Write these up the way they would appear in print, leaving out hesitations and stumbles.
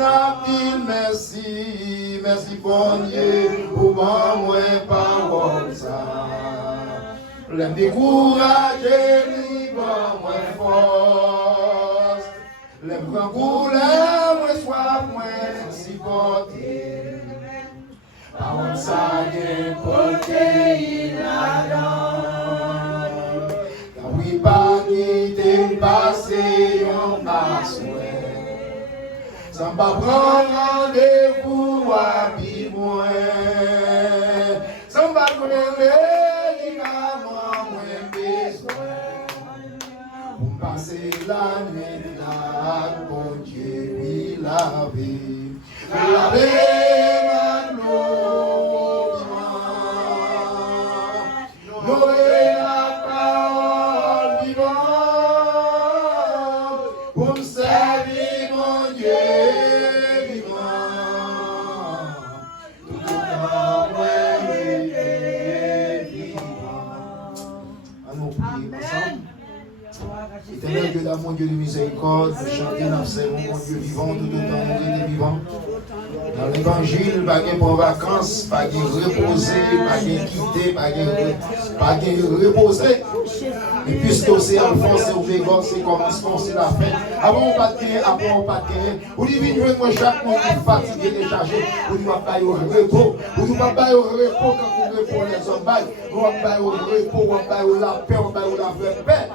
n'a dit merci, merci bon Dieu, pour moi, parole ça. L'aime décourager, libre, moi force. L'aime grand couleur, moi soif, moi supporter. Parole ça, j'ai porté la donne. Oui, pas quitter, passer, on passe, sans pas prendre rendez-vous à vivre, sans pas connaître les ligaments, moins besoin. Pour passer l'année là, bon Dieu, oui, laver, ma gloire, nourrir la parole vivante, pour me servir, mon Dieu. Éternel Dieu d'amour, Dieu de miséricorde, chanter dans ces mon Dieu vivant, tout autant mourir des vivants. Dans l'évangile, pas de pour vacances, pas de reposer, pas de quitter, pas de reposer. Et puisque c'est Alpha, c'est Oméga, c'est commencement, c'est la fin. Avant on pas de terre, après on pas de terre. Vous dites, moi chaque monde qui est fatigué, déchargé, vous ne pouvez pas y au repos. Vous ne pouvez pas y au repos quand vous repos les hommes. Vous ne pouvez pas y au repos, vous ne pouvez pas y au la paix, vous ne pouvez pas y au la vraie paix.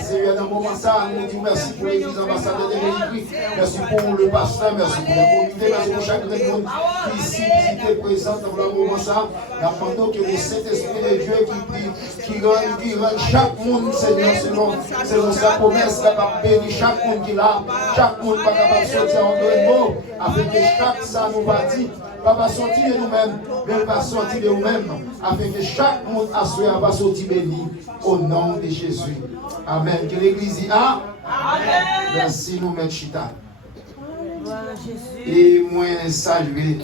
Seigneur, dans le moment ça, nous disons merci pour l'église ambassadeur de Jésus-Christ. Merci pour le pasteur, merci pour la communauté, merci pour chaque monde qui ici visité présent dans le moment ça. Nous demandons que le Saint-Esprit de Dieu qui rend chaque monde, Seigneur, selon sa promesse, capable de bénir chaque monde qui l'a, chaque monde pas capable de sortir en deux mots, afin que chaque ça nous va dire. Va sortir de nous-mêmes, mais va sortir de nous-mêmes, afin que chaque monde à soi va sortir béni au nom de Jésus. Amen. Que l'Église dit Amen. Merci nous, M. Chita. Et moi, saluer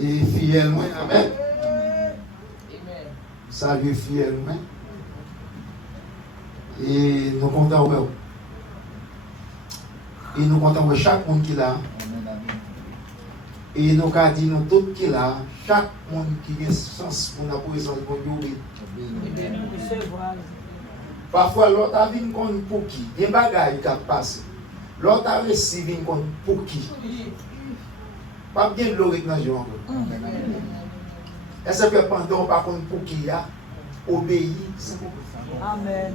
et fidèlement. Amen. Saluer fidèlement. Et nous comptons. Et nous comptons chaque monde qui l'a. Et nous avons dit nous tous qui là, chaque monde qui a sens pour nous présenter pour nous. Parfois, l'autre a vu pour qui? Il y a des bagages qui passent. L'autre a reçu pour qui? Pas bien de l'oreille dans le jour. Est-ce que pendant par contre pour qui y a obéi? Amen.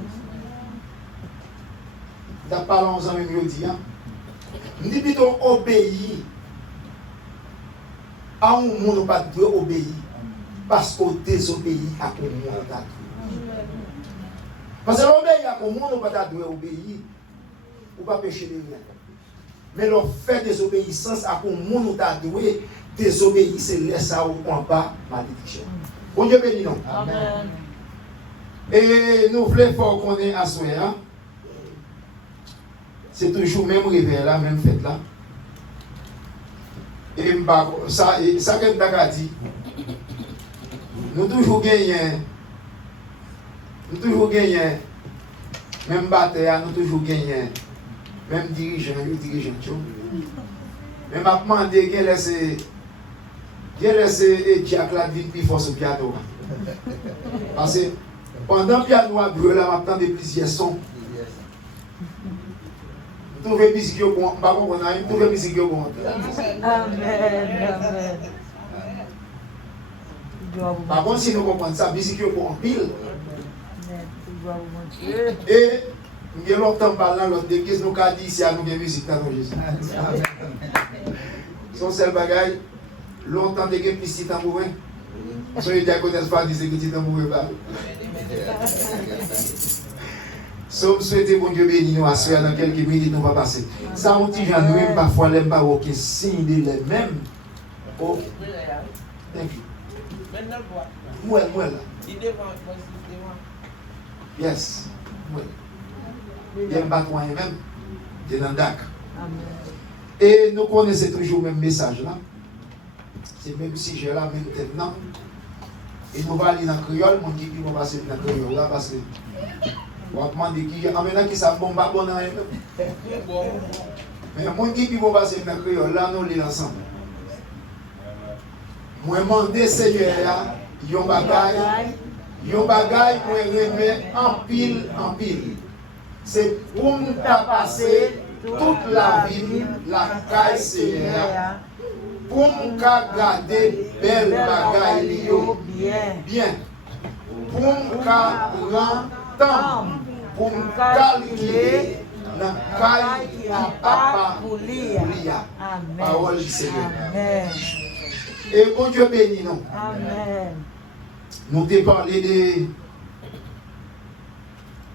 Dans parlons en même dit, nous disons obéir. À un monde pas doit obéir parce qu'on désobéit à un monde. Parce que l'obéir à un monde pas doit obéir ou pas pécher de rien. Mais le fait désobéissance à un monde doit désobéir, c'est laisser au combat malédiction. Bon Dieu béni non. Amen. Et nous voulons fort qu'on est à soi. C'est toujours même réveil là, même fête là. Et ça que je dit, nous toujours gagnons, même bataille, nous toujours gagnons, même dirigeants. Mais ma demande est qu'elle laisse Jack la vie plus fort sur le piano. Parce que pendant le piano a brûlé, là, maintenant de plusieurs sons. Trouver musique au bon, trouver musique au bon. Amen. Par contre, si nous comprenons ça, musique au bon pile. Et nous avons longtemps parlé dans l'autre église, nous avons dit ici à nous de musique dans nos Jésus. Son seul bagage, longtemps de guerre petit tambourin. Parce que les diaconesses pas disent que petit tambourin pas. Nous souhaitons bon Dieu béni nous à soi dans quelques minutes nous va passer. Ça on dit j'en nous parfois l'aime pas aucun signe de les mêmes. Oh. Thank you. Moi là. Yes. Moi. J'aime pas toi même. De dans Dak. Et nous connaissons toujours le même message là. C'est le même sujet là même maintenant. Et nous va aller dans créole, mon qui va passer dans créole là parce que on va demander qui, en maintenant qui ça bon pas bon. Mais les gens qui vont passer dans le créole, là, nous lisons ensemble. Moi, je demande Seigneur, yon bagay, moi, remets en pile. C'est pour nous passer toute la vie, la caille Seigneur, pour nous garder belle bagay, bien. Pour nous rendre temps, pour nous calculer la caille qui papa pour lire. Parole du Seigneur. Amen. Et bon Dieu béni nous. Amen. Nous t'ai parlé de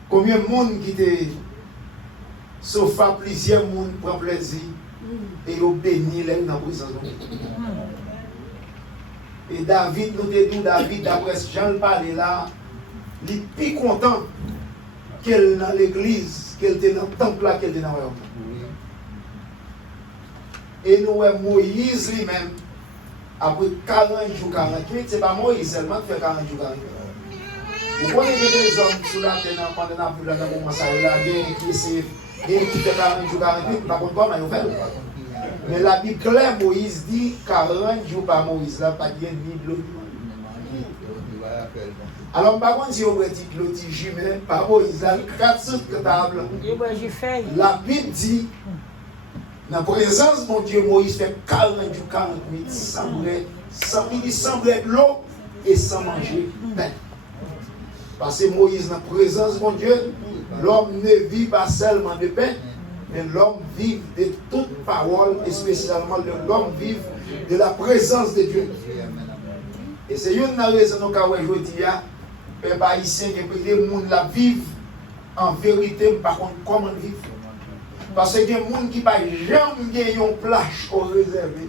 combien de monde qui était sauf à plusieurs monde prend plaisir et ils béni les dans la présence de Dieu. Et David, nous te dit David, d'après Jean le parler là, il est plus content qu'elle dans l'église, qu'elle était dans le temple là, qu'elle était dans le royaume. Et nous voyons Moïse lui-même, après 40 jours, 48, ce n'est pas Moïse seulement qui fait 40 jours, 48. Vous connaissez des hommes sur la terre pendant la pluie, dans le moment ça, il y a des qui essaient de fait 40 jours, 48, par contre, comment ils fait? Mais la Bible claire, Moïse dit 40 jours par Moïse, là, pas bien ni de l'eau. Alors, par contre, si on veut dire que l'eau dit jumelé par Moïse, là, 400 tables. La Bible dit, dans la présence de mon Dieu, Moïse fait 40 jours, 48, sans boire de l'eau et sans manger pain. Parce que Moïse, dans la présence de mon Dieu, l'homme ne vit pas seulement de pain, mais l'homme vit de toute parole, et spécialement l'homme vit de la présence de Dieu. Et c'est une raison que je dis, les Haïtiens qui les gens la vivent en vérité, par contre, comment vivre? Parce que les gens qui ne jamais gagner une plage au réservé.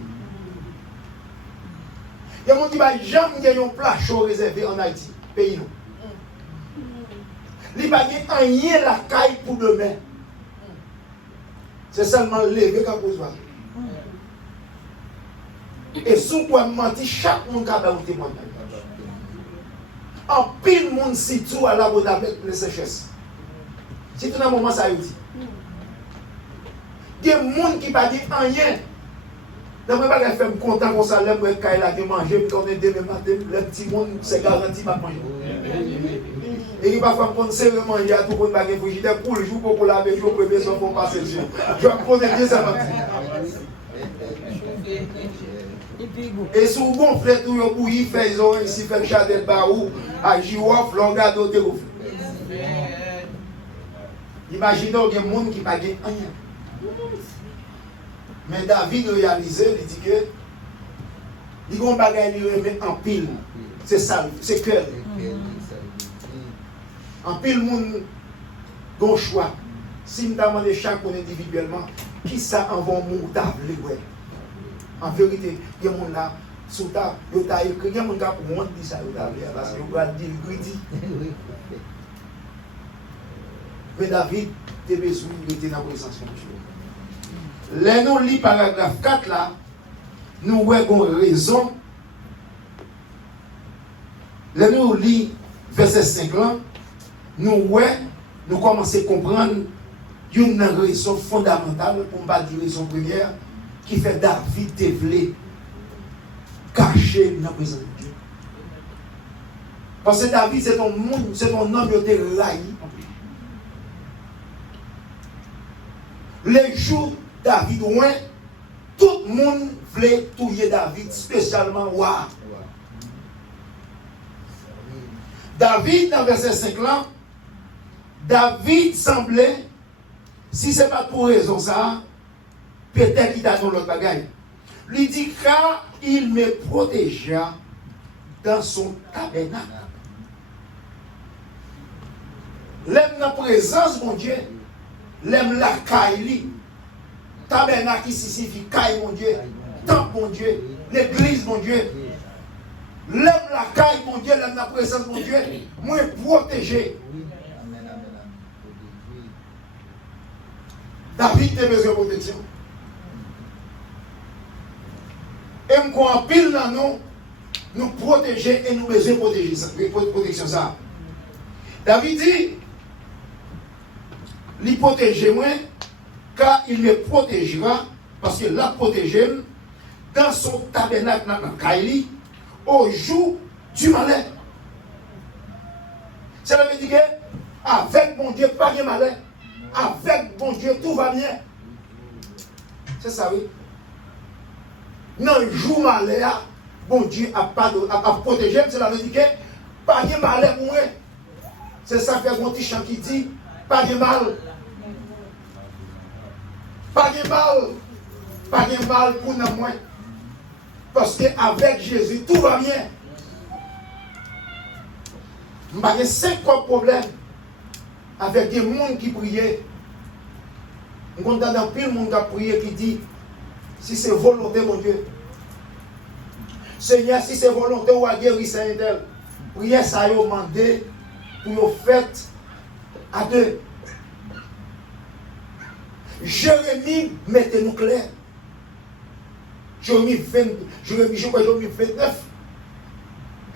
Il y a des gens qui ne jamais gagner une plage au réservé en Haïti, pays nous. Il n'y a pas rien la caille pour demain. C'est seulement lever quand vous voyez. Et si vous mentir, chaque monde a un témoignage. En pile monde situe à la bonne avec les sécheresses. Si tout dans un moment ça y dit. Il y a des gens qui ne disent rien. Je ne peux pas faire content pour ça, je vais manger, je vais demain matin, le petit monde, c'est garanti pour manger. Et il va faire prendre sérieusement, il y a tout le monde qui est frigidaire pour le jour pour laver, pour le bébé, pour passer le jour. Je vais me poser bien ça. Et si vous gonflez tout, vous bouillez, faites ici, faites le château de Barou, à Jiwof, l'ongade au Térouf. Imaginez qu'il y a des gens qui ne payent rien. Mais David réalisé, il dit que il y a un bagage qui remet en pile. C'est ça, c'est cœur. En pile, le monde a un choix. Si nous demandons chaque monde individuellement, qui ça en va montable? En vérité, il y a des gens là, sous table, il y a des gens qui ont dit ça, parce qu'ils ont dit le greedy. Mais David, tu as besoin de dans la présence de Dieu. Là, nous lisons paragraphe 4 là, nous avons raison. Là, nous lisons verset 5 là, nous commençons à comprendre une raison fondamentale, pour ne pas dire raison première, qui fait David développer, caché dans la présence de Dieu. Parce que David, c'est ton monde, c'est ton homme qui a été raillé. Les jours David, tout le monde voulait tuer David, spécialement roi. David, dans verset 5 là, David semblait, si ce n'est pas pour raison ça, peut-être qu'il a dans l'autre bagaille. Il dit car il me protégea dans son tabernacle. L'aime la présence, mon Dieu. L'aime la caille. Tabernacle ici signifie caille, mon Dieu. Temple, mon Dieu. L'église, mon Dieu. L'aime la caille, mon Dieu. L'aime la présence, mon Dieu. Moi, protégé. David a besoin de protection. Et nous avons pile dans nous protéger et nous besoin de protection. Ça. David dit, il protège moi car il me protégera, parce qu'il l'a protégé dans son tabernacle dans Kaili, au jour du malheur. Cela veut dire que avec mon Dieu, pas de malheur. Avec mon Dieu, tout va bien. C'est ça, oui. Dans le jour malheur, bon Dieu a protégé, cela veut dire que pas de malheur pour moi. C'est ça que mon petit chant qui dit, pas de mal. Pas de mal. Pas de mal pour moi. Parce qu'avec Jésus, tout va bien. Il y a 5 problèmes avec des gens qui priaient. On a dans pile monde qui a prié qui dit, si c'est volonté, mon Dieu. Seigneur, si c'est volonté, ou à guérir Saint-Tel. Prière ça, vous demandez pour vous faire à deux. Jérémie, mettez-nous clair. Jérémie 29.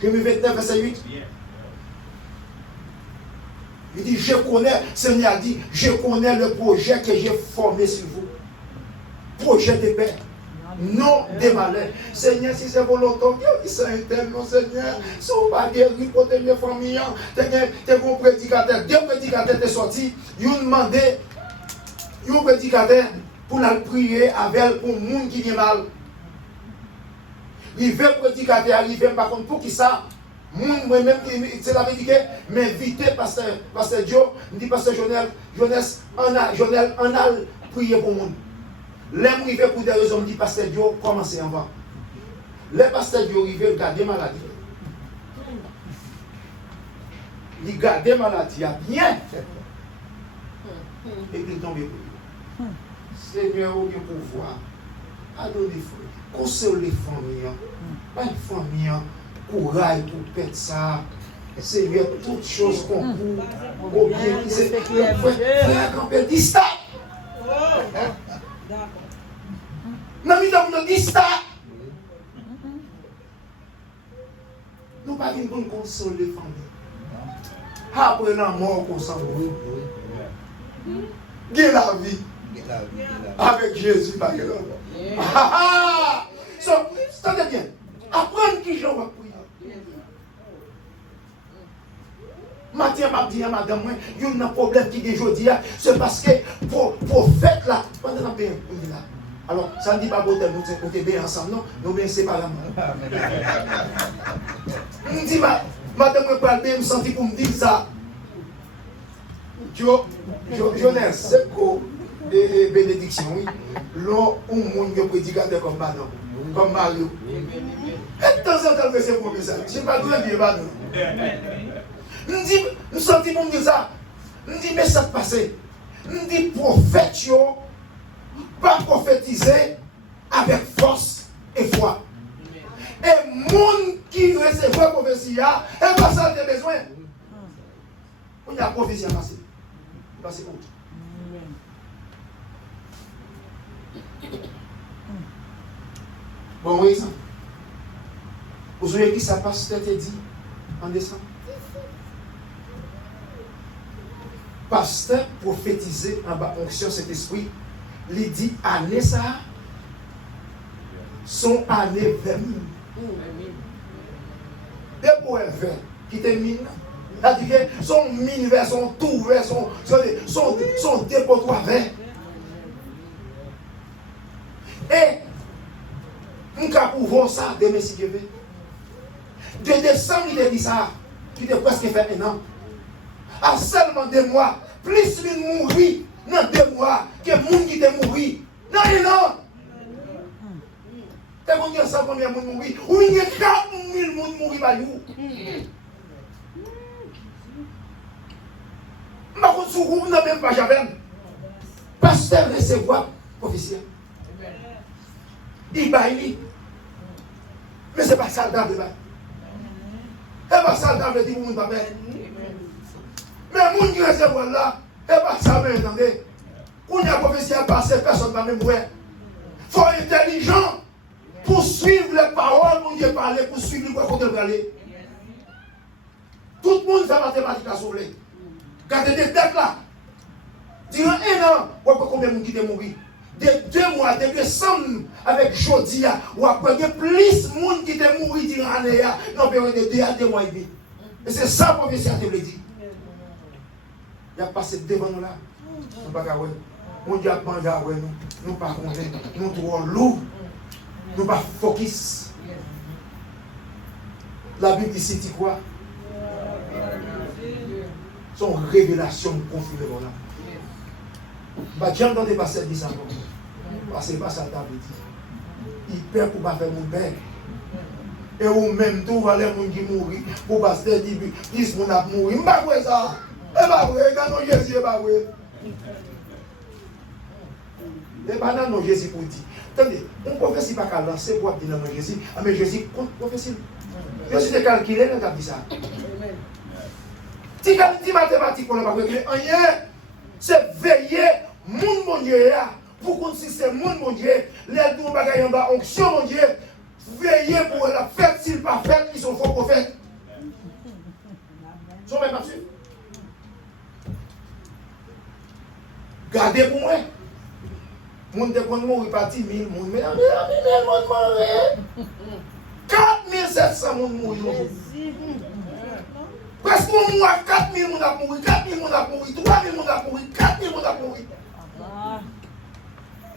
Jérémie 29, verset 8. Il dit, je connais, Seigneur a dit, je connais le projet que j'ai formé sur vous. Projet de paix. Non des malheurs. Seigneur, si c'est volontaire, il s'intègre, non, Seigneur. Si on va guérir pour les familles, tu as un prédicateur. 2 prédicateurs sont sortis. Ils ont demandé, un prédicateur pour la prier avec pour le monde qui vient mal. Il veut prédicateur arriver, par contre, pour qui ça? Moi-même, c'est la vérité, m'inviter, pasteur Joe, me dit, pasteur Jonel, on a prié pour le monde. L'aime arrivé pour des raisons, me dit, pasteur Joe, commencez en bas. Les pasteur Joe arrivé, garder maladie. Il garde maladie, bien. Et puis il tombe pour lui. Seigneur, au pouvoir, à donner consoler les familles, pas une famille. Courage pour perdre ça. Seigneur, toutes choses qu'on pour bien. Frère, quand on dit ça. Non, mais on dit ça. Nous ne pouvons pas consoler les familles. Après la mort, on s'en va. Gagne la vie. Avec Jésus, pas que l'homme. Ça devient. Apprendre qui j'en vais prier. Matin, madame, il y a un problème qui est aujourd'hui, c'est parce que prophète là, pendant la paix, là. Alors, ça ne dit pas que nous sommes bien ensemble, non, nous sommes bien séparément. Je dis, madame, je parle bien, je me sens pour me dire ça. Jeunesse, c'est quoi et bénédiction, oui. Là, on a un prédicateur comme madame, comme Mario. Et de temps en temps, c'est pour ça. Je ne sais pas d'où il va. Nous sentons pour dire ça. Nous disons, mais ça se passe. Nous disons, prophète, pas prophétiser avec force et foi. Et le monde qui recevait la prophétie, et pas ça des besoins. On y a prophétie à passer. Passez autre. Bon, oui, ça. Vous savez qui ça passe, c'était dit en décembre? Pasteur prophétisé en bas onction cet esprit, il dit année ça, son année 20 000. Des points verts qui terminent. C'est-à-dire que son mine vert, son tout vert, son dépotoir vert. Et nous avons pouvoir ça demain si Dieu veut. De décembre, il a dit ça, qui a presque fait 1 an. À seulement 2 mois, plus il mourit dans 2 mois que le monde qui est mort. Non, non. C'est qu'on dit ça combien de monde mourir. Ou il y a 4 000 monde mourir par jour. Par contre, si vous n'avez même pas Javel, pasteur recevoir officiel. Il baille. Mais ce n'est pas ça le dame de bail. Ce n'est pas ça le dame de dire que vous ne pas faire. Mais les gens qui recevoir là, ce n'est pas ça, mais attendez. Quand il y a officiel passé, personne ne va même voir. Il faut être intelligent pour suivre les paroles dont Dieu parlait, pour suivre le côté de aller. Tout le monde fait mathématiques à sauver. Gardez des têtes là. Durant un an, vous avez combien de monde qui est mort? De 2 mois, de décembre avec Jodia, vous avez plus de monde qui est mort durant l'année, dans période de 2 à 2 mois et demi. Et c'est ça que le professeur te le dit. Il a passé devant nous là. Nous pas voir. On dit à manger à nous. Nous pas connaître. Nous trop lourd. Nous pas focus. La Bible dit c'est quoi? Son révélation confirmée là. Bah j'ai entendu passer dit ça. Parce que pas ça t'a dit. Il perd pour pas faire mon père. Et au même temps, va les gens qui mourent pour passer 10 moun a mourir. Pas vrai ça. Et pas vrai, quand Jésus est pas vrai. Et pas dans Jésus pour dire. Attendez, on prophétie pas qu'à lancer pour dire dans Jésus, mais Jésus prophétie. Jésus te calculé dans dit ça. Si mathématiques on n'a pas réglé rien, c'est veiller mon Dieu pour qu'on si c'est mon Dieu, les deux bagages en bas onction mon Dieu. Veillez pour la fête, s'ils ne sont pas faits, ils sont faux prophètes. Ils sont même pas sûrs. Gardez pour moi. Mon de qu'on mourir par 10 000, mon mais 4700 moun mourir. Presque un mois, 4 000 moun a mouru, 4 000 moun a mouru, 3 000 moun a mouru, 4 000 moun a mouru.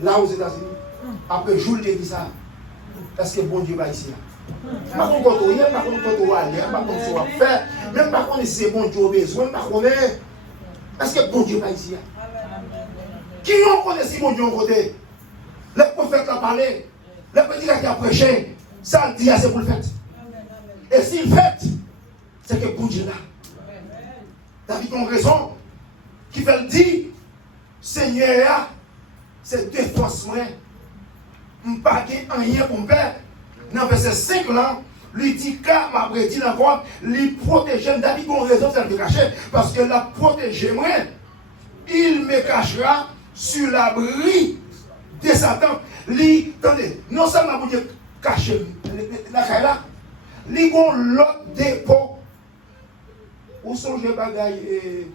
Là aux États-Unis, après Jules te dit ça. Parce que bon Dieu va ici. Pas qu'on compte rien, pas qu'on compte aller, pas qu'on soit faire, même pas qu'on c'est bon Dieu besoin, pas qu'on est. Parce que bon Dieu va ici. Qui on connaît si bon Dieu en côté? Le prophète a parlé, le prédicateur a prêché, ça le dit, c'est pour le fait. Et s'il fait, c'est que bon Dieu là. David a une raison qui fait le dire, Seigneur, c'est défense moi. Je ne peux pas rien pour me faire. Dans le verset 5 là, lui dit car m'a prédit encore, lui protéger. David a raison de le cacher. Parce que la protéger moi, il me cachera sur l'abri de Satan. Lui, attendez, non seulement pour Dieu cacher la caille là, lui a l'autre dépôt. Où sont les bagailles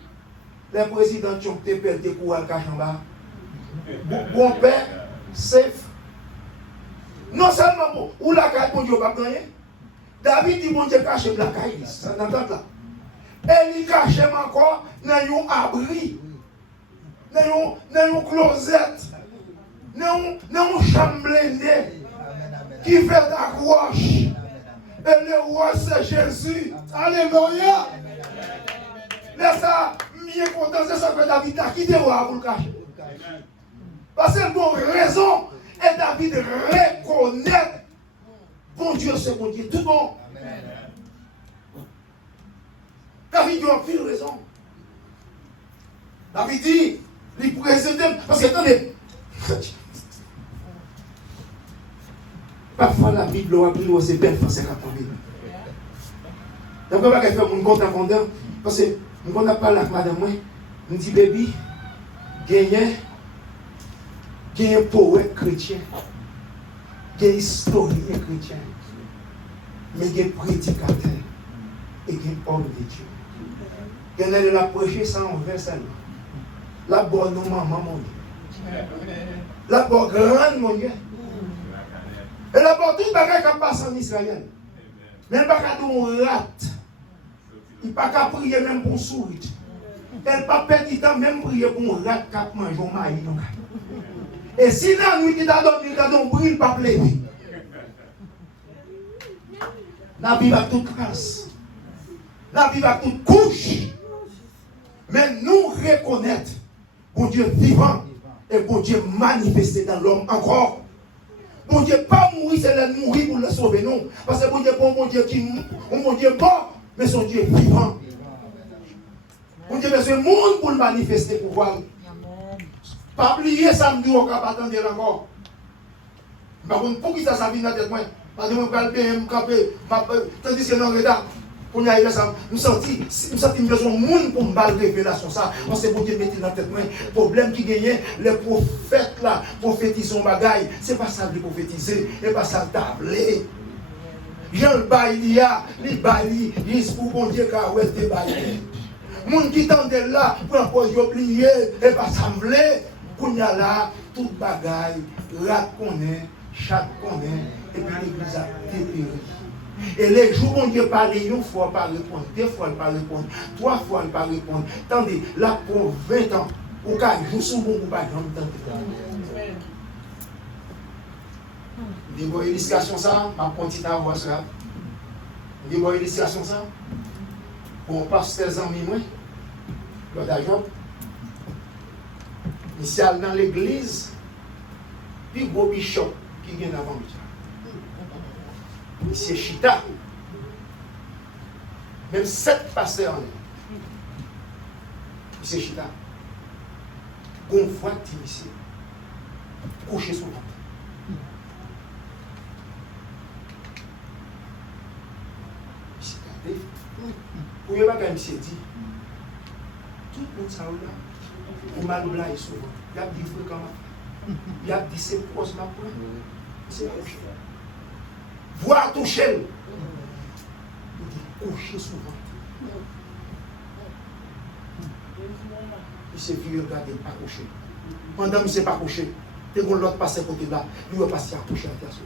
les présidents qui ont été perdus pour le cacher en bas? Bon père, safe. Non seulement où la caille pour Dieu pas gagner. David dit bon Dieu cache la caille dans là. Et il cache encore dans un abri, dans un closet, dans un chambre blindée qui fait accroche. Et le roi c'est Jésus. Alléluia. Laisse ça, mieux content, c'est ça que David a quitté le roi pour le cacher. Parce que bon raison. Et David reconnaît, bon Dieu, c'est bon Dieu, tout bon. David a pile raison. David dit, il présente, parce que attendez, parfois la Bible a pris aussi belle pour 50 ans. Donc, on va faire mon compte à fondeur, parce que on n'a pas la madame, moi, on dit, baby, gagnez. Il y a un poète chrétien, il y a un historien chrétien, mais il y a un prédicateur et il y a un homme de Dieu. Il y a un prêché sans verset. La bonne maman, mon Dieu. La bonne grande, mon Dieu. Et la bonne toute bagaille qui passe en Israël. Mais il n'y a pas qu'à dire rate. Il n'y a pas qu'à prier même pour sourire. Elle n'a pas perdu temps même prier pour un rat qui mange au maïs. Et si la nuit qui t'a dormi, il t'a donné il pas pleurer. La vie va toute classe. La vie va toute couche. Mais nous reconnaître bon Dieu vivant et bon Dieu manifesté dans l'homme encore. Bon Dieu pas mourir, c'est le mourir pour le sauver, non. Parce que bon Dieu pas un bon Dieu qui un bon Dieu mort, mais son Dieu vivant. Bon Dieu besoin de monde pour le manifester pour voir. Pas oublier samedi au cap attendre encore. Par contre, pour qui ça vient dans la tête moi? Parce que je vais bien me camper, tandis que non retard. Pour y arriver ça, je me sens besoin de monde pour me faire révélation ça. Parce que bon Dieu mettre dans la tête moi. Problème qui gagne, les prophètes là prophétisent son bagaille. C'est pas ça de prophétiser, et pas ça de tabler. Jean le bail il y a, les bail, il pour bon Dieu car ouais des bail. Moun qui tente là, pour oublier, et pas s'enlever, qu'on y a là, tout bagaille, rat connaît, chat connaît, et puis l'église a dépéri. Et les jours où Dieu parle, une fois pas répondre, deux fois pas répondre, trois fois pas répondre. Attendez, là pour 20 ans, ou 4 jours, sous bon ou pas, Des bonnes illustrations ça, ma petite à voir ça. Des bonnes illustrations ça. Pour passer tes amis, moi, l'autre d'argent. Ici, dans l'église, puis gros bishop qui vient avant lui. C'est Chita. Même 7 pasteurs en est. C'est Chita. Qu'on voit ici. Couché sur le ventre. C'est gardé. Pour ne pas quand même dit, tout le monde ça là. Pour mal blague souvent. Il y a des fréquents. Il y a des c'est proches ma pour. C'est couché. Voir toucher. Il dit coucher souvent. Il s'est vu regarder, pas coucher. Pendant qu'il ne s'est pas couché, dès qu'on l'autre passe à côté là, lui va passer à coucher à terre sur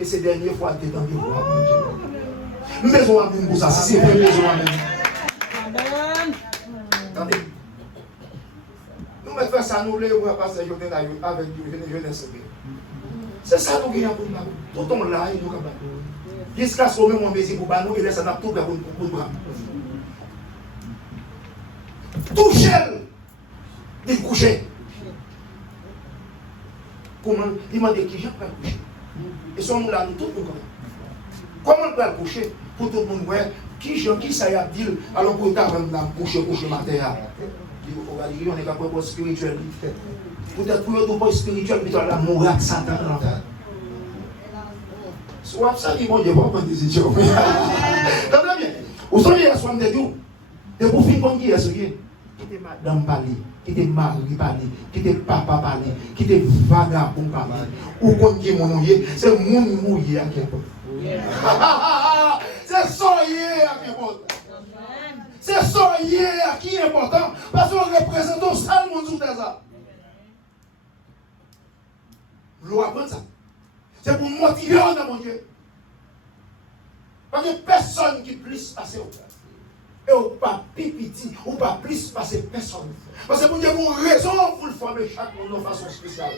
et ces dernières fois, il était dans le roi. Maison à même pour ça, si c'est vrai, maison à même. Attendez. Nous mettons ça, nous voulons passer à côté avec une jeunesse. C'est ça nous gagnons pour nous. Tout le monde là, il nous a battu. Jusqu'à ce moment où on pour nous, il laisse un tout pour nous. Toucher, il coucher. Comment il m'a dit qui j'ai pas couché. Et son nous là, nous tout nous comment on peut coucher pour tout le monde voir qui ça y a dit alors pour ta coucher matin. On est capable de spirituel. Peut-être pour le pas spirituel, mais la mourir de Satan. Soit ça qui bon Dieu va prendre des idiots. Entendez bien. Vous savez la soirée de Dieu. Et pour finir comme Dieu est qui était madame parler, qui était mari parler, qui était papa parler, qui était vagabond parler. Ou comme Dieu mon nom, c'est mon mouillé à qui importe. C'est soyez à qui importe. C'est soyez à qui est important parce qu'on représente un seul monde sous terre ça. Vous apprenez ça. C'est pour motiver dans mon Dieu. Parce que personne qui plus passer au place. Et ou pas petit, ou pas plus passer personne. Parce que mon Dieu a une raison pour le former chaque monde de façon spéciale.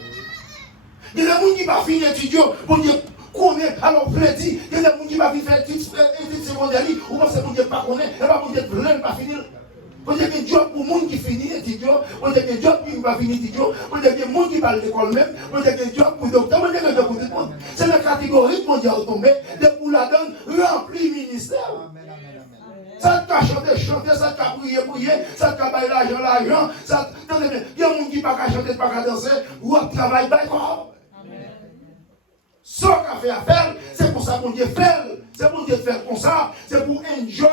Il y a des gens qui va finir étudier, pour Dieu connaît, alors plaisir. Il y a des gens qui va faire études secondaires, ou parce que mon Dieu pas connaît, et pas mon Dieu plein pas finir. On dit que job pour les gens qui finissent l'étude, on dit que job qui va finir l'étude, on dit que les gens qui vont à l'école même, on dit que job pour le docteur, on dit que job pour tout le monde. C'est la catégorie que mon Dieu a tombé, de pour la donne remplie ministère. Ça t'a chanté, ça t'a prié, ça t'a baillé l'argent, ça t'a. Il y a des gens qui ne peuvent pas chanter, pas danser, ou à travailler, d'accord. Ce qu'on fait à faire, c'est pour ça qu'on Dieu fait. C'est pour Dieu faire comme ça. C'est pour enjoy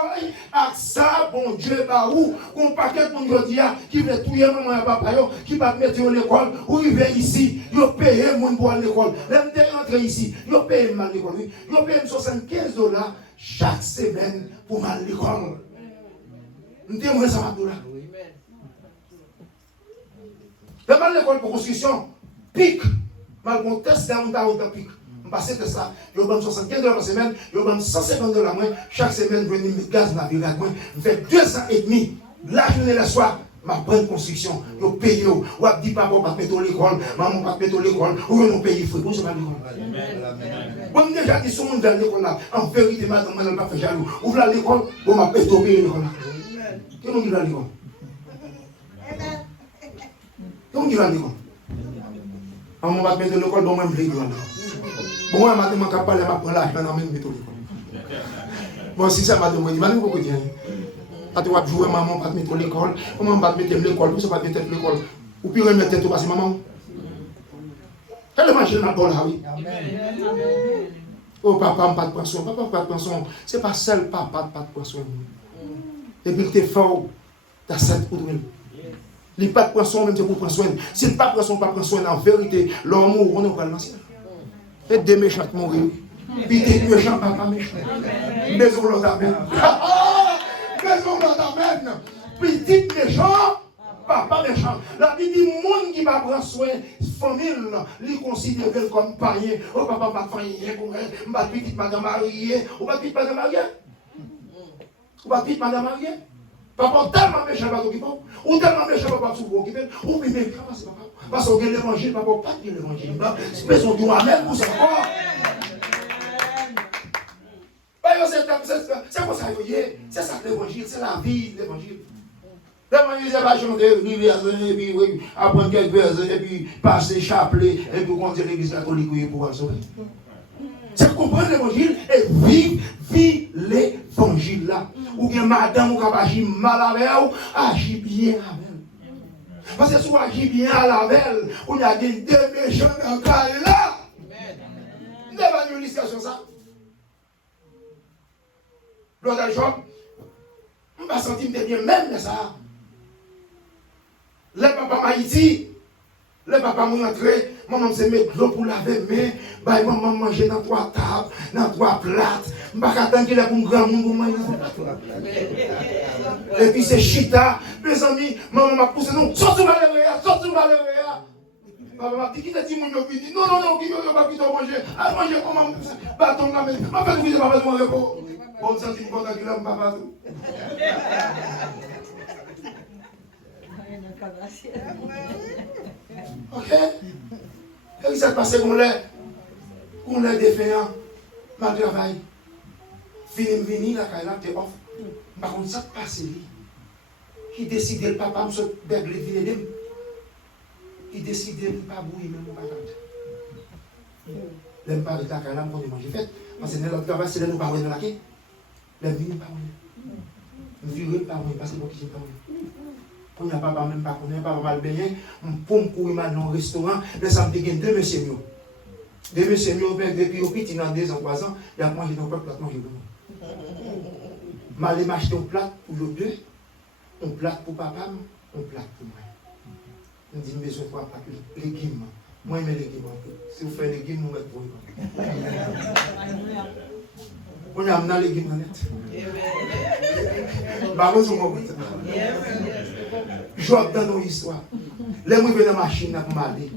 avec ça, bon Dieu, où qu'on paquet pour Dieu dire qui veut tout le monde à papa, qui va mettre à l'école, ou il vient ici, il paye mon pour l'école. Même dès rentrer ici, il paye mal l'école. Il paye $75 chaque semaine pour mal l'école. Nous disons ça va tout là. Le mal l'école pour construction, pique. Mal mon test d'un pique. Passer de ça, je donne $75 par semaine, je donne $150 moins, chaque semaine, je donne gaz dans la moins, je fais 2 ans et demi, la journée la soir, ma bonne construction, je paye, ou je dis papa, pas mettre à l'école, maman, pas mettre à l'école, ou je ne paye frais, pour ce pas l'école. Bon, déjà dit sur mon dans l'école là, en vérité, madame, je ne pas faire jaloux, ouvre l'école, bon, ma paye au pays l'école là. Qu'est-ce qu'on dit là l'école? Qu'est-ce qu'on dit là l'école? On va mettre l'école, bon, même l'école. Bon, moi, je ne vais pas parler, je vais prendre l'argent, je vais mettre l'école. Bon, si ça m'a dit, je vais dire, je vais dire. Quand tu vas jouer, maman, je vais mettre l'école. Comment je vais mettre l'école? Pourquoi je vais mettre l'école? Ou puis remettre tête, parce que maman. Quelle est ma chaîne là, oui? Oh, papa, pas de poisson. Papa, pas de poisson. Ce n'est pas seul papa, pas de poisson. Et puis, tu es fort, tu as 7 pour toi. Il n'y a pas de poisson, même si vous prenez soin. Si pas de poisson, pas prendre soin, en vérité, l'homme, on ne va pas le lancer. Et des méchants mourir. Petit méchant, papa méchant. Maison l'autre amène. Maison l'autre amène. Petit méchant, papa méchant. La Bible dit, monde qui va prendre soin de famille, il considère comme païen. Oh, papa, ma famille, ma petite madame mariée. Ou ma petite madame mariée. Ou ma petite madame mariée. Papa, tellement méchant, pas t'occuper. Ou tellement méchant, papa, sous occuper. Ou bien, c'est papa. Parce que l'évangile, papa, pas de l'évangile. C'est besoin de nous-mêmes pour ça. C'est pour ça c'est ça l'évangile, c'est la vie, l'évangile. L'évangile, c'est pas chanter, et puis apprendre quelques versets, et puis passer chapelet, et puis conduire l'église catholique pour sauver. C'est comprendre l'évangile et vivre l'évangile là. Ou bien madame, ou qui agit mal avec elle, agit bien avec elle. Parce que si vous agissez bien avec elle, on a des méchants dans le cas là. Vous n'avez pas une illustration ça. L'autre jour, je me sens bien même de ça. Le papa m'a dit, le papa m'a rentré, maman se met de l'eau pour laver mes mains, maman manger dans 3 tables, dans 3 plates. Je ne vais pas attendre qu'il y ait un grand monde pour manger dans 3 plates. Et puis c'est chita, mes amis, maman m'a poussé, non, sortez Valérie, sortez Valérie. Papa m'a dit, qui t'a dit, mon nom, non, non, non, qui ne va pas manger, à manger comment, bâton là, mais je ne vais pas manger pour bon, ça, tu me vois qu'il a un papa. Ok? Qu'est-ce qui s'est passé qu'on l'ait défayant? Ma travail. Fini, la caille là, t'es off. Par contre, ça passe, qui décide le papa, me saute bègle les villes. Qui décide de ne pas bouiller, même au bagage. L'aime pas de la caille là, on manger fait. Parce que notre travail, c'est de nous parler de la caille. Les vignes pas on vivre pas on parce que moi qui pas on n'y a pas même pas connaître pas mal baigner pour me courir mal dans restaurant les samedi gagne deux messieurs depuis au petit dans 2 ans 3 ans il a mangé dans plat manger mal m'acheter un plat pour les deux un plat pour papa un plat pour moi on dit besoin de 3 plats légumes moi j'aime les légumes si vous faites légumes vous mettez pour on a amené les légumes net. Je vois dans nos histoires. Les gens viennent dans la machine pour m'aller.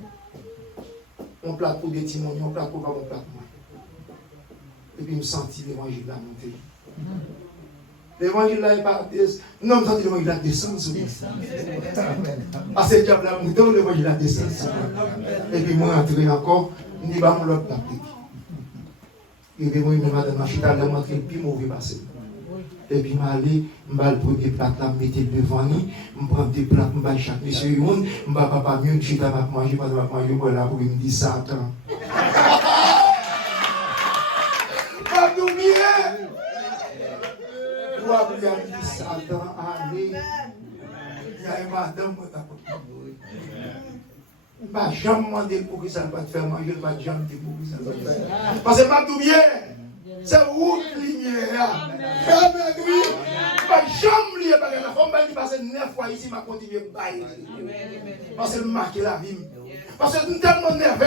On plate pour des timons, on plate pour pas mon plat pour moi. Et puis je me sentis l'évangile là monter. L'évangile là est pas. Non, je me sentis l'évangile là descendre sur moi. Parce que le diable là monte, l'évangile là descend sur moi. Et puis moi rentrer encore, je dis bah mon l'autre plat. Et puis, moi, je suis allé montrer le plus mauvais passé. Et puis, je suis allé prendre des plats, je mettre devant lui, je prends des plats, je vais chaque monsieur, je ne vais pas mieux, je vais manger, parce que je vais manger, pour me dire Satan. Pas d'oublier! Je vais dire Satan, allez. Il y a une madame qui t'a je ne vais pas jamais demander pour que ça ne va te faire manger, je ne vais pas jamais demander pour que ça ne va te faire. Parce que ma doubier, c'est route lignée. Amen, oui. Je ne vais pas jamais lier, parce que la femme qui passe 9 fois ici, m'a continué à bailler. Parce qu'elle marque la vie. Parce que je suis tellement nerveux.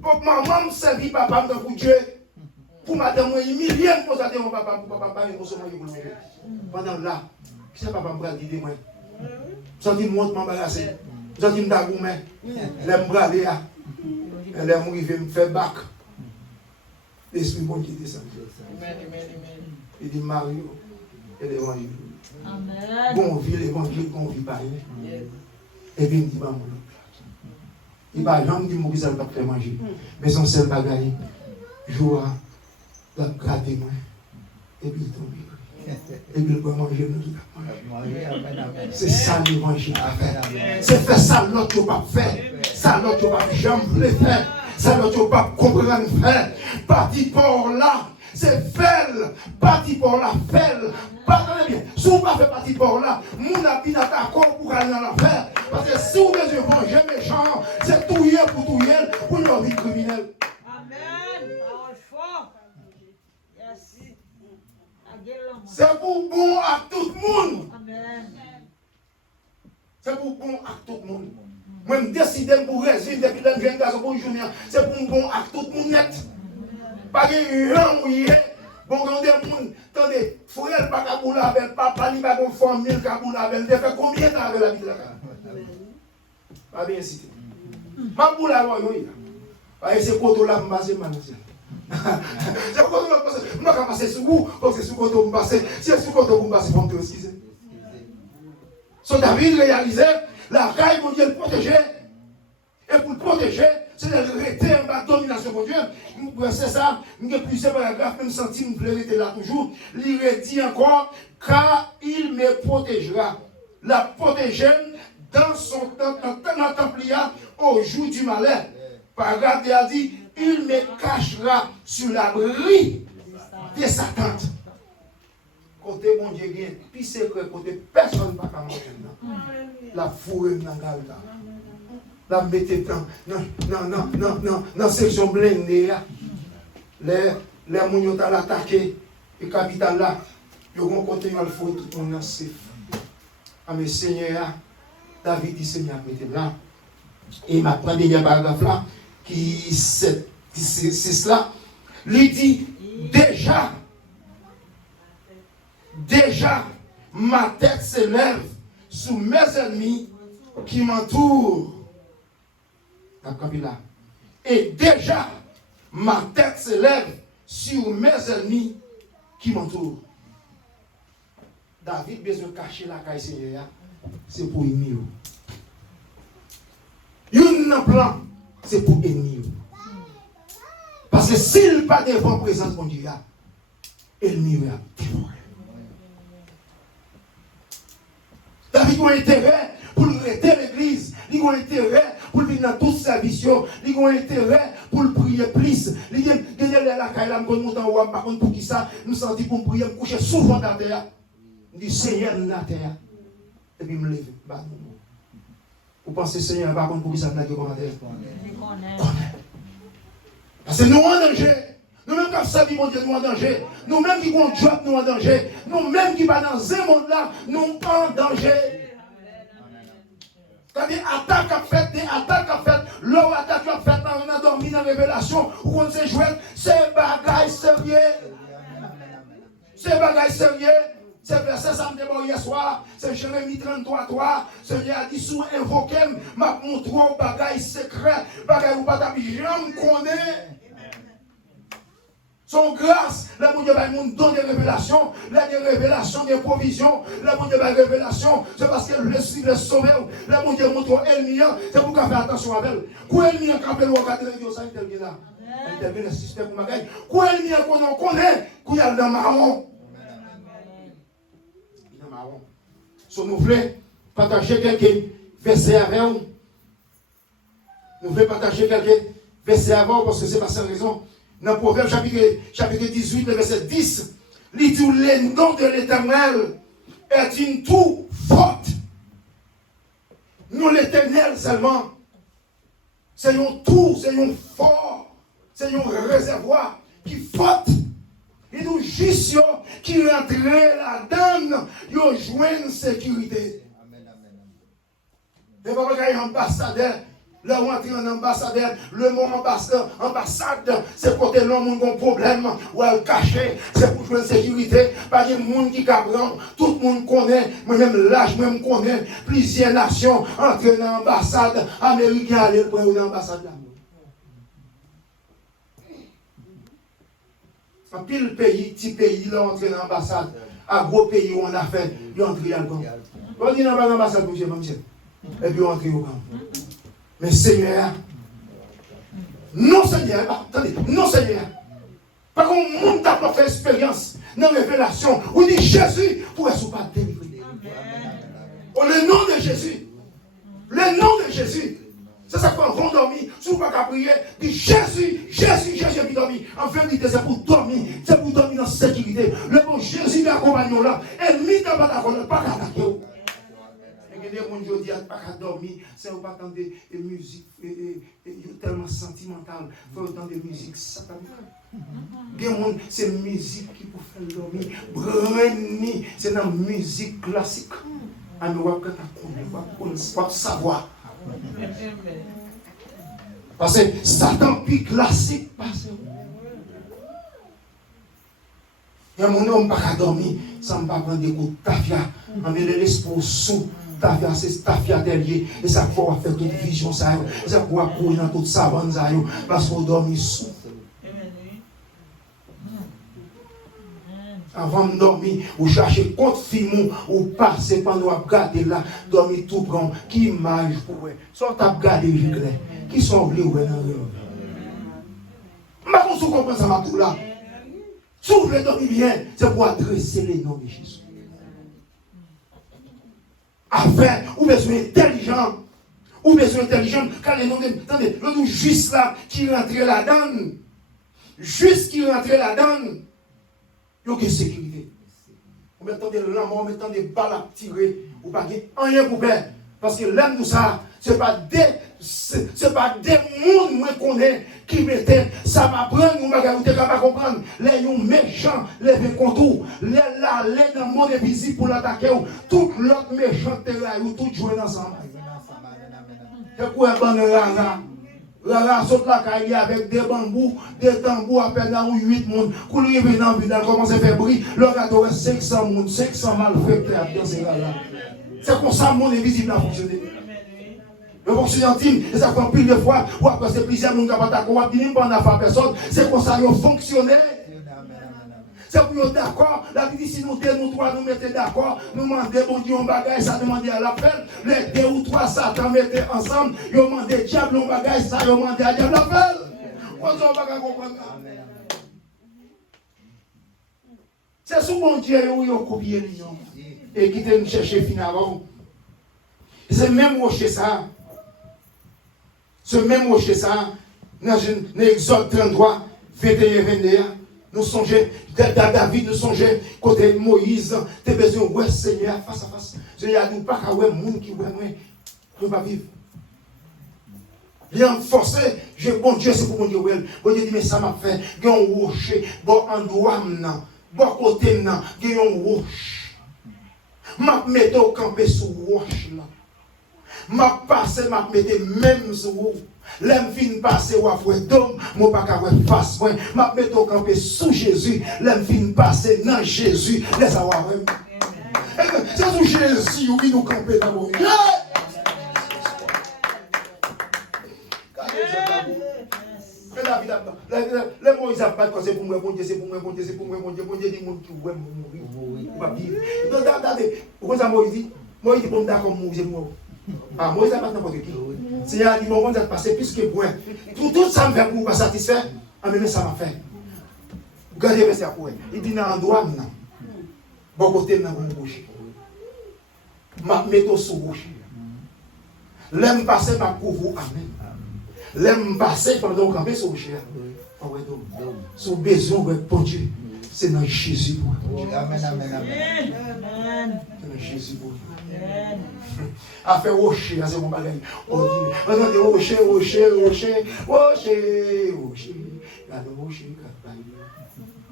Pour que maman me servit, papa me pour Dieu. Pour madame, je humilié pour ça, mon papa, pour papa, il consomme pour manger. Pendant là, je sais papa me dit moi. Je sens qu'il monte m'embarrasser. Je dis que je vais me braver. Je vais me faire bac. L'esprit bon qui descend. Il dit Mario et l'évangile. Bon, on vit l'évangile, on vit pas. Et puis il me dit maman. Il va jamais dire que ça ne va pas faire manger. Mais son seul bagage, jour la gratter moi. Et puis il tombe. Et puis il va manger nous tout. C'est ça l'évangile à faire. C'est faire ça l'autre pas faire. Ça l'autre pas jamais faire. Ça l'autre pas comprendre faire. Parti pour là, c'est faire. Parti pour là, faire. Partez bien. Si vous ne faites pas partie pour là, mon habit n'a pas d'accord pour aller dans l'affaire. Parce que si vous ne mangez méchant, c'est tout hier pour une vie criminelle. C'est pour bon à tout le monde. C'est pour bon à tout le monde. Moi, je décide pour résister depuis le 24 pour une journée. C'est pour bon à tout le monde net. Pas de gens mouillés. Bon, quand des gens, attendez, frère, pas qu'à bouler avec papa, ni pas qu'on famille, qu'à bouler avec. Il fait combien de temps avec la vie de la casa? Pas bien cité. Ma boule à moi, oui. C'est pour tout là, je passe mal. C'est pour tout là, je ne passer sous vous, parce que c'est sous côté vous passer. Si c'est sous côté vous passer, vous me excusez. So David réalisait la caille pour Dieu le protéger. Et pour le protéger, c'est de rester en bas de domination pour Dieu. C'est ça, il y a plusieurs paragraphes, même senti, je voulais rester là toujours. Il dit encore, car il me protégera. La protéger dans son templier au jour du malheur. Paragraphe il a dit, il me cachera sur l'abri de sa tente. Côté mon Dieu, puis c'est que côté personne ne va pas manger. La fourrure dans la la mettez dans section blindée. Les mounions à l'attaquer, et capital là, ils vont continuer à le faire tout le monde safe. Ah, mais Seigneur, David dit Seigneur, mettez là. Et ma dernière paragraphe là, qui c'est cela, lui dit déjà, ma tête s'élève sous mes ennemis qui m'entourent. Là. Et déjà, ma tête s'élève sur mes ennemis qui m'entourent. David besoin de cacher la caille Seigneur, c'est pour ennemi. Un plan, c'est pour ennemi. Parce que s'il n'a pas devant présence de Dieu, ennemi va dévorer. David a intérêt pour arrêter l'église. Il a intérêt pour venir dans tout service. Il a intérêt pour prier plus. Il a intérêt la caille là, pour monter en haut, par contre, pour qui ça, nous senti pour prier, me coucher souvent dans la terre. Je dis Seigneur, dans la terre. Et puis me lever. Vous pensez Seigneur, par contre, pour qui ça me lève comme la terre? Parce que nous en danger. Nous-mêmes qui savons mon Dieu, nous en danger. Nous-mêmes qui avons un job, nous en danger. Nous-mêmes qui sommes dans ce monde-là, nous en danger. C'est-à-dire, attaque à fait, l'eau attaque à fait, on a dormi dans la révélation, où on s'est joué, c'est bagaille sérieux. C'est bagaille sérieux. C'est verset ça me débat hier soir, c'est Jérémie 33:3. Seigneur a dit, sous invoqué, m'a montré un bagaille secret, bagaille ou pas d'habitude, j'aime connaître. Son grâce, la bon Dieu va nous donner des révélations, des révélations, des provisions, la bon Dieu va révélation, c'est parce que le cible est sauvé, la bon Dieu montre ennemi, c'est pour qu'on fasse attention à elle. Quoi ennemi a capé le regarder les ça intervient là. Intervient le système pour ma gagne. Quoi ennemi a qu'on connaît, qu'il y a dans marron. Dans marron. So nous voulons partager quelques versets avec vous. Nous voulons partager quelques versets avant parce que c'est pas sans raison. Dans Proverbe chapitre 18, verset 10, il dit le nom de l'Éternel est une tour forte. Nous l'Éternel seulement, c'est un tour, c'est un fort, c'est un réservoir qui forte. Et nous juste qui rentrent là-dedans, ils ont joué une sécurité. Et pas qu'il y a un ambassadeur. Là où on entre en ambassadeur, le mot ambassade, c'est pour que l'homme a un problème, ou elle caché, c'est pour jouer en sécurité, parce qu'il y a des gens qui apprennent, tout le monde connaît, moi-même là, je me connais, plusieurs nations entrent dans l'ambassade américaine, aller pour une ambassade là. En pile pays, petit pays, là, entrent dans l'ambassade, à gros pays où on a fait, ils entrent dans le camp. On dit dans l'ambassade, monsieur, et puis on entre au camp. Mais Seigneur, non Seigneur, attendez, non Seigneur. Par contre, le monde n'a pas fait expérience dans la révélation où il dit Jésus pourrait se pas délivrer. Oh, le nom de Jésus, le nom de Jésus, c'est ça qu'on va dormir, si vous ne pouvez pas prier, dit Jésus, puis dormir. En vérité, c'est pour dormir dans la sécurité. Le bon Jésus m'accompagne là, ennemi n'a pas d'attaquer, pas d'attaquer. Les gens qui disent pas qu'à dormir, c'est pas tant de musique tellement sentimentale, il faut autant de musique satanique. Les gens, c'est musique qui peut faire dormir. Brani, c'est dans la musique classique. À nous, on va savoir. Parce que Satan puis classique passe. Il y a mon homme pas dormir sans pas prendre des coups de tafia. En met l'espoir sous tafia, c'est tafia derrière. Et ça faut faire toute vision, ça faut courir dans toute savane, parce qu'on dormit sous. Avant de dormir, ou chercher contre film, ou passer pendant à regarder là, dormir tout grand, qui image pour vous. Soit tu as regardé les qui sont oubliés ou non. Mais on se comprend ça tout là. Si vous voulez dormir bien, c'est pour adresser les noms de Jésus. Afin, ou besoin intelligent. Ou besoin intelligent, car les noms de. Attendez, le nous juste là, qui rentre là-dedans. Juste qui rentre là-dedans. Il y a une sécurité. On mettant des lames, on mettant des balles à tirer, ou pas rien pour faire. Parce que l'âme de ça, ce n'est pas des mondes qu'on est qui mettaient, ça va prendre, nous ne pouvons pas comprendre. Les méchants, les contours, les là, les dans le monde invisible pour l'attaquer, tout l'autre méchant terrain, tout jouer ensemble. C'est quoi un bon là? Là, saute la caille avec des bambous, des tambours à peine dans 8 monde. Quand il vient dans le village, commence à faire bruit. Le gâteau est 500 monde, 500 malfaiteurs dans ces gars-là. C'est comme ça que le monde invisible a fonctionné. Le fonctionnement intime, et ça fait pile de fois, ou après c'est plusieurs monde qui ont attaqué, ou après pas en faire personne. C'est comme ça qu'ils ont fonctionné. C'est pour nous d'accord. La vie dit si nous trois nous mettons d'accord, nous demandons bon Dieu un bagage, ça demandait à l'appel. Les 2 ou 3 Satan mettaient ensemble, ils ont demandé diable un bagage, ça ils ont demandé à diable l'appel. On ne va pas comprendre. C'est sous bon Dieu où ils ont copié l'union. Et qui nous chercher finalement. C'est même rocher ça. Ce même rocher ça, dans Exode 33, 21 22. Nous songeons, David nous songeait, côté Moïse, tu as besoin de Seigneur face à face. Seigneur, nous pas qu'à voir monde qui voit moi, nous pas vivre. Il a forcé, bon Dieu, c'est pour mon Dieu. Bon Dieu dit, mais ça m'a fait, il y a un rocher, bon endroit, bon côté, il y a un rocher. Je mets au campé sur le rocher là. Je passe, je mets même sur vous. L'aime fin passer ou après d'homme, moi pas qu'à face moi, m'a mettre au campé sous Jésus, l'aime fin passer dans Jésus, laisse avoir même. C'est sous Jésus où il nous camper dans mon vie. Le Moïse a pas c'est pour moi, bon Dieu, c'est pour moi, bon Dieu, c'est pour moi, bon Dieu, bon Dieu dit mon qui ouais mourir. Pas vivre. Donc regardez, pourquoi ça Moïse dit bon d'accord mourir moi. Ah, Moïse n'a pas n'importe qui. C'est un dit, mon Dieu, passé plus que point. Tout ça me fait pour me satisfaire. Ah, mais ça m'a fait. Regardez, c'est à quoi. Il dit, dans l'endroit, non. Bon côté, dans mon rocher. Ma méthode sur le rocher. L'aime passer, ma couvre. Amen. L'aime passer pendant qu'on est sur le rocher. Son besoin, pour Dieu. C'est dans Jésus pour Dieu. Amen, amen, amen. C'est dans Jésus pour Dieu. A fait rocher, c'est mon bagage. On dit, regardez, rocher.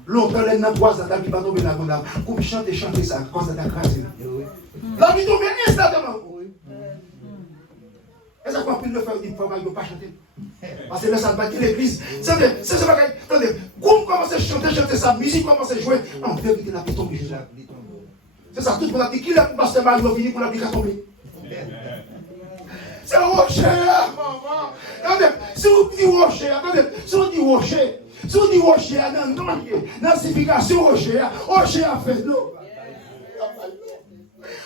L'autre, elle est dans 3 ans, qui va tomber dans la gondole. Comme chanter ça, quand ça t'a crasé. La vie tombe instantanément. Et ça va plus le faire, il ne faut pas chanter. Parce que là, ça va quitter l'église. C'est ce bagage. Attendez, comme commence à chanter sa musique, commence à jouer, en vérité, la vie tombe. C'est ça, tout le monde a dit qu'il a passé mal, il va venir pour la vie à tomber. C'est rocher, maman. Attendez, si vous dites rocher, si vous dites rocher, dans la signification rocher a fait de l'eau.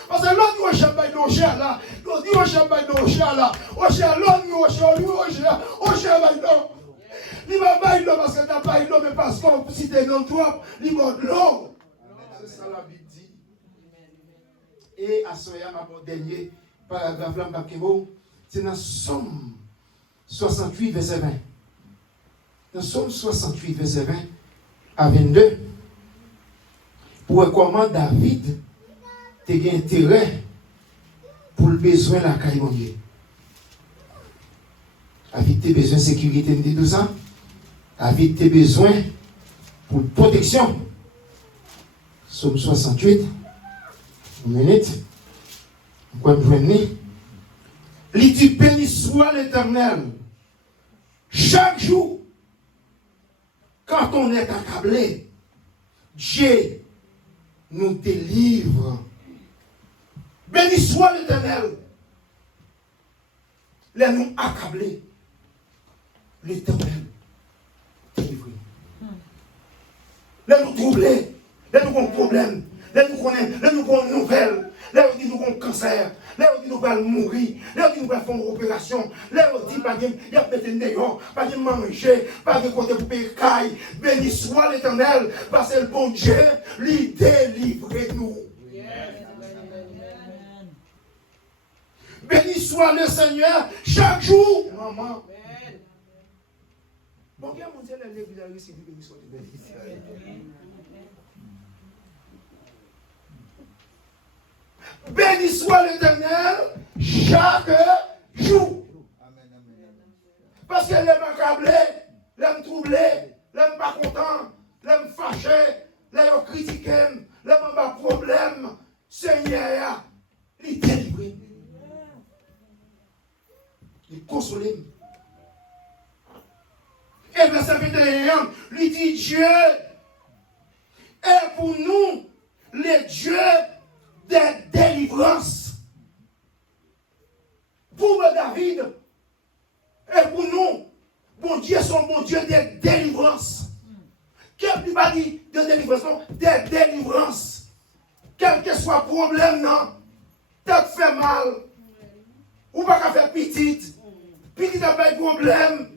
Parce que l'autre rocher a fait de rocher là, l'autre rocher a fait de rocher là, rocher a fait de l'eau. Il va pas de l'eau parce que tu n'as pas de l'eau, mais parce que si tu es dans toi, il va de l'eau. C'est ça la Bible dit. Et à ce moment-là, mon dernier paragraphe là, c'est dans Somme 68, verset 20. Dans Somme 68, verset 20 à 22, pour comment David a intérêt pour le besoin de la caille mon Dieu. David a besoin de sécurité, de tout ça. David a besoin pour protection. Somme 68. Une minute. Pourquoi me venir? Il dit béni soit l'Éternel. Chaque jour, quand on est accablé, Dieu nous délivre. Béni soit l'Éternel. Les nous accabler. L'Éternel délivre. Les nous troubler. Les nous avons problème. Les nous avons nouvelles. Les nous avons cancer. Les nous allons mourir. Les nous allons faire une opération. Les nous pas il y a peut-être un néant, pas de manger, pas de côté pour payer caille. Béni soit l'Éternel, parce que le bon Dieu lui délivre nous. Béni soit le Seigneur chaque jour. Maman. Bon, Dieu, mon Dieu, l'église a réussi. Béni soit le Seigneur. Béni soit l'Éternel chaque jour. Parce que l'aime accablé, l'aime troublé, l'aime pas content, l'aime fâché, l'aime critiqué, l'aime pas problème. Seigneur, il délivre. Il console. Et verset 21, lui dit Dieu est pour nous le Dieu des délivrances. Pour David, et pour nous, bon Dieu, son bon Dieu des délivrances. Quel n'est pas dit de délivrance, non, des délivrances. Quel que soit le problème, non, t'as fait mal, ou pas qu'à faire petite, petite n'a pas de problème,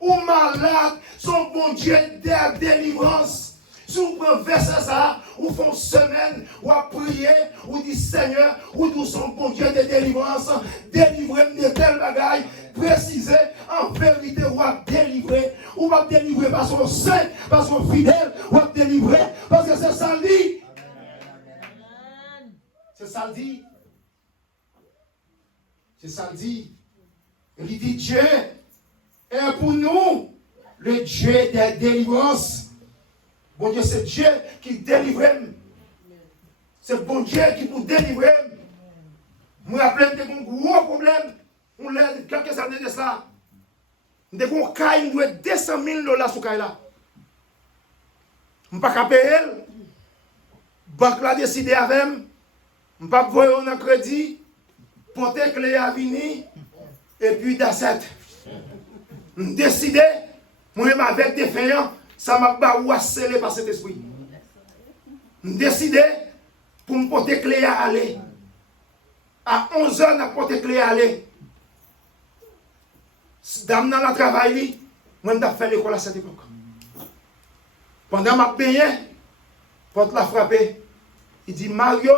ou malade, son bon Dieu des délivrances. Si vous prenez verset ça, ou font semaine, ou à prier, ou dit Seigneur, ou tout son bon Dieu de délivrance, délivrez de tel bagaille, précisez, en vérité, ou à délivrer, ou va délivrer par son saint, par son fidèle, ou à délivrer, parce que c'est ça le dit. C'est ça le dit. C'est ça le dit. Il dit Dieu est pour nous le Dieu des délivrances. Bon Dieu, c'est Dieu qui délivre. C'est bon Dieu qui nous délivre. Je me rappelle que j'ai un gros problème. On l'a quelques années de ça. Nous avons un cas, nous avons $200 000 sur ce cas-là. Je ne peux pas payer. La banque a décidé avec moi. Je ne peux pas voir un crédit. Porter clé à venir. Et puis d'asset. Je décidé. Moi-même avec des défaillants. Ça m'a pas scellé par cet esprit. Je décidé pour me porter clé à aller. À 11 h, je porté clé à aller. Dame dans le travail, moi je fait l'école à cette époque. Pendant que je payé, porte la frappé. Il dit Mario,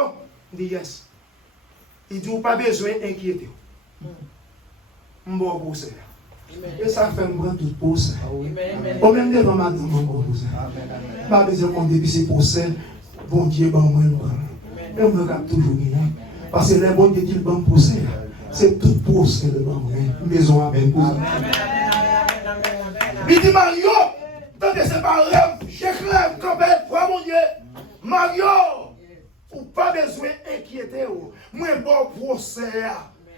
il dit yes. Il dit, vous n'avez pas besoin d'inquiéter. Je vais vous pousser. Et ça fait un grand tout pour ça. Au même devant madame, je vais vous pousser. Pas besoin qu'on débisse pour ça. Bon Dieu, bon moi, je me toujours gagner. Parce que les bons Dieu qui vont pousser, c'est tout pour ça le bon maison avec vous. Il dit Mario, tant que ce n'est pas rêve, j'éclaire quand même pour mon Dieu. Mario, ou pas besoin d'inquiéter. Moi, bon pour ça.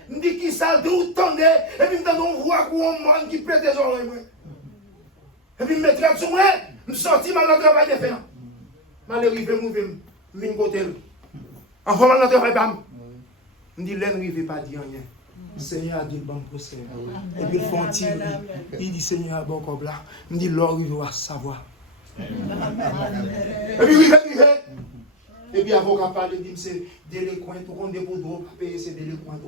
Je dis qui ça dit ou tendez, et puis on voit qu'on monde qui pète des oreilles. Et puis je me traite sur moi, je sortis mal dans le travail de faire. Malheureux, je vais côté. En formant dans le travail, je dis, l'un ne pas dire rien. Seigneur a dit le bon procès. Et puis ils font tirer. Il dit, Seigneur a bon comme là. Je dis, l'or, il doit savoir. Et puis il va. Et puis l'avocat parle, il dit, c'est délinquant, tout le monde pour droit, pas payer, c'est délinquant.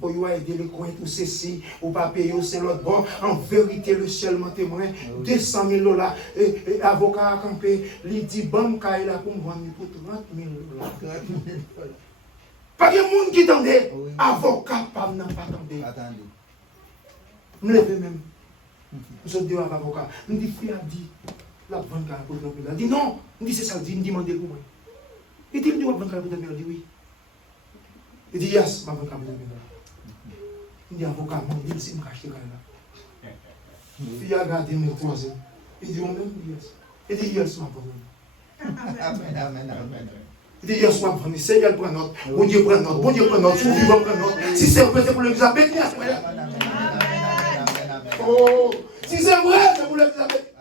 Pour y aller délinquant, tout ceci, ou pas payer, c'est l'autre bon. En vérité, le seul témoin, $200 000. Et l'avocat a campé, il dit, bon, quand il a pour me vendre pour $30 000. Pas de monde qui tendait, avocat, pas n'a pas tendé. Je me lève même. Je dis à l'avocat, je dis, fille a dit, la vente car pour $30 000. Il dit non, il dit c'est ça, il me demande pour moi. Il dit, la vente car pour $30 000. Il dit oui. Il dit yes, ma vente car pour $30 000. Il dit avocat, il dit c'est me cacher là. Il a gardé mes troisième. Il dit on même yes. Il dit yes, ma vente. Amen. Il dit yes, ma vente. Seigneur prend note. Bon Dieu prend note. Bon Dieu prend note. Sous vivant prend note. Si c'est vrai, c'est pour l'Élisabeth. Oh, si c'est vrai, c'est pour l'Élisabeth.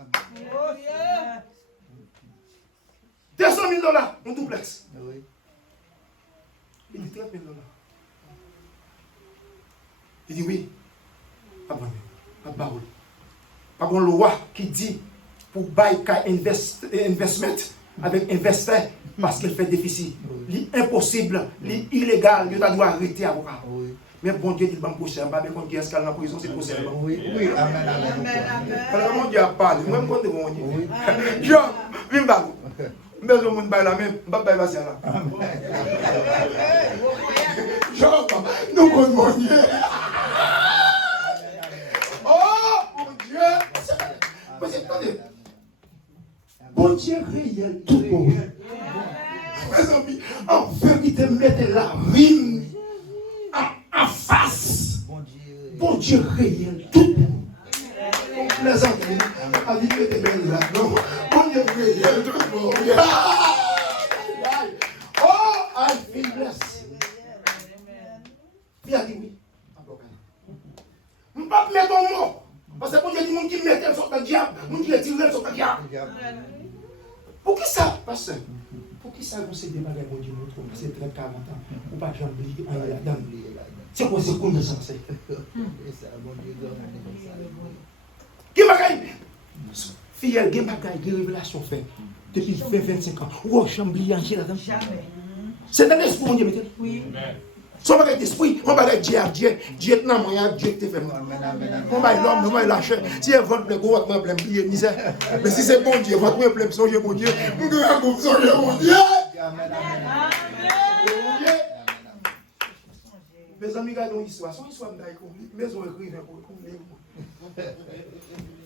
dit oui. Pas bon. Pas parole. Pas bon loi qui dit pour buy investment avec investeur parce qu'il fait déficit. L'impossible, l'illégal, il doit arrêter avocat. Mais bon Dieu dit bon prochain, pas bien qu'on dit est-ce qu'elle dans prison c'est possible. Oui, amen, amen. Alors mon Dieu a parlé, moi je compte mon Dieu. Jean, viens là. Mais le monde bail la même, pas bail là. Jean, nous comptons mon Dieu. Oh mon Dieu. Parce que attendez. Bon Dieu réel tout pour vous. Mes amis, en vérité, mettez la rime en face. Bon Dieu réel tout pour vous. Les amis, à dire que t'es belle là. Non, bon Dieu réel tout pour vous. Oh, I feel blessed. Puis a dit oui. Je ne vais pas mettre ton mot. Parce que bon Dieu dit, mon qui met elle sur le diable, mon qui est tiré sur le diable. Pour qui ça? Parce que, pour qui ça, vous savez, des bagages, mon Dieu, c'est très 40 ans. Ou pas jamais oublier, c'est quoi, c'est cool de ça, c'est. Qui bagaille? Fille, elle a bagaille, des révélations faites depuis 20-25 ans. Ou chambly, en là-dedans. C'est dans l'esprit, mon Dieu, mettez. Oui. Son bagage d'esprit, on va dire à Dieu, Dieu n'a moyen, Dieu te fait. On va l'homme, on va lâcher. Si elle vend le gros, on va plein de misère. Mais si c'est bon Dieu, on va trouver plein de songer, mon Dieu. On va trouver songer, mon Dieu. Mes amis, regardons l'histoire. Son histoire, mais on écrit pour lire.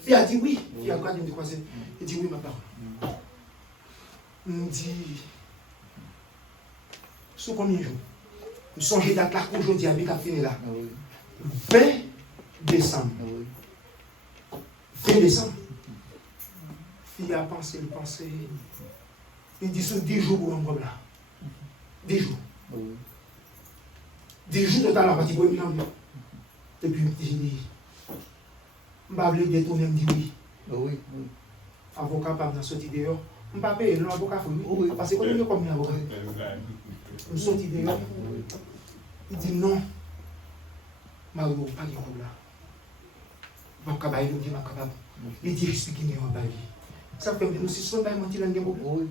Il a dit oui. Il a regardé, il dit oui, ma parole. Il dit, sous combien de jours? Nous songez date là qu'aujourd'hui avec a fini là. 20 décembre. 20 décembre. Il a pensé, il dit sur 10 jours pour un problème. 10 jours. 10 jours total à partir de 1 million. Et puis il dit, je ne vais pas détourner, il me dit oui. Avocat pas dans cette idée. Je ne vais pas payer l'avocat. Parce que quand il y a combien d'avocats? Je suis sorti dehors. Il dit non. Mario, pas de problème. Il dit expliquez-moi un bail. Ça fait que nous, si ce n'est pas menti, il y a un problème.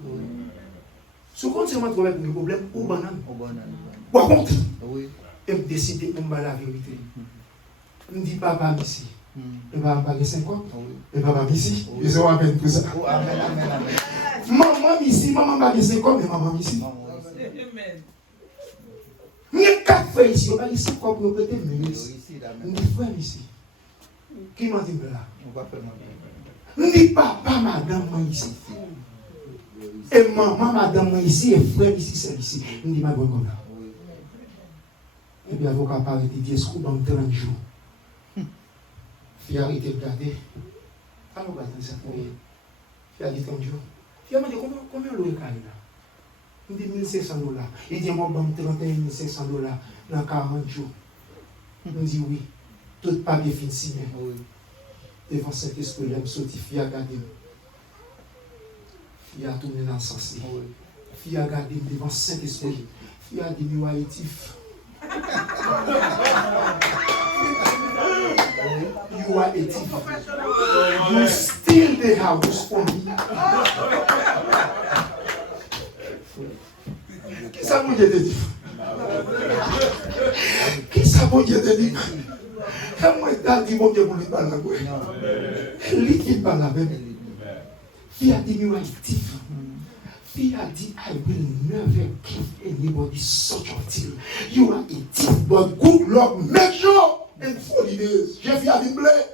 Si on se met pour un problème, ou banane. Ou à compte. Et me décider de me la vérité. Je me dis papa ici. Et papa 50. Et papa ici. Ils ont à peine tout ça. Maman ici, maman pas 50, mais maman ici. Il y a 4 frères ici, on va ici quoi pour répéter, mais ici. On dit frère ici. Qui m'a dit là? On dit papa, madame, moi ici. Et maman, madame, moi ici, et frère ici, c'est ici. On dit ma bonne comme là. Et puis l'avocat parle, il dit, est-ce qu'on va 30 jours? Il a arrêté de regarder. Alors, on va dire ça pour lui. Il a dit 30 jours. Il a dit, combien l'eau est carré là? Il dit $1,500. Il dit, moi, je vais $31,500 dans 40 jours. Il dit, oui. Tout papier fin signé. Devant cet esprit, il a sorti, il a gardé. Il a tourné dans le sens. Il a gardé devant cet esprit. Il a dit, nous haïtif. You are a thief. You steal the house for me. Qui ça vous dit de dire? Qui ça vous dit de dire? Et moi, je dis, mon Dieu, vous ne parlez pas. Lui qui parle avec. Il a dit, you are a thief. He had dit, I will never give anybody such a thing. You are a thief, but good luck, make sure in 40 days. Jeff, you have been blessed.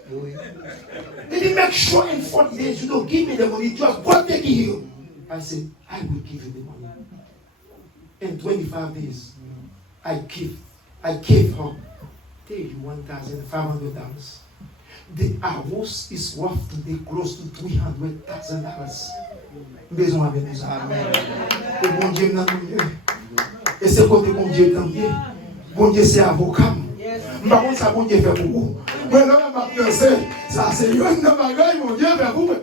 He didn't make sure in 40 days you don't give me the money, just go take it here. I said, I will give you the money. In 25 days, I gave her, tell you $1,500. The house is worth today close to $300,000. Maison avec nous. Et bon Dieu n'a pas mieux. Et c'est côté bon Dieu tant mieux. Bon Dieu c'est avocat. Par contre ça bon Dieu fait pour vous. Mais là on va penser ça c'est une bagaille bon Dieu fait pour vous.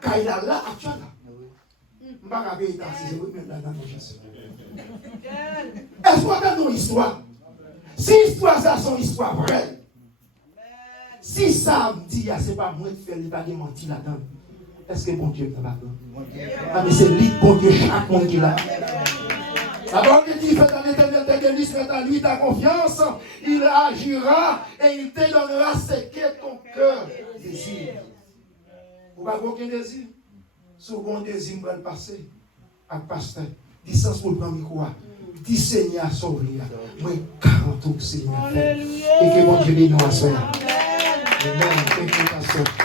Quand il a là actuellement. On va regarder ça si je veux mettre là dans Jésus. Est-ce qu'on a dans l'histoire? Si l'histoire ça son histoire vraie, si ça me dit, c'est pas moi qui fais, il pas de mentir là-dedans. Est-ce que bon Dieu est là-dedans? Ah, mais c'est lui, bon Dieu, chaque monde qui l'a. La parole dit, fais à l'Éternel tes délices, fais à lui ta confiance, il agira et il te donnera ce que ton cœur désire. Vous n'avez aucun désir? Souvent, désir va le passer à pasteur. Distance pour le prendre micro. Dis Seigneur, sauve-le. Moi, 40 ans, Seigneur. Et que mon Dieu bénisse nous à cela. Amen.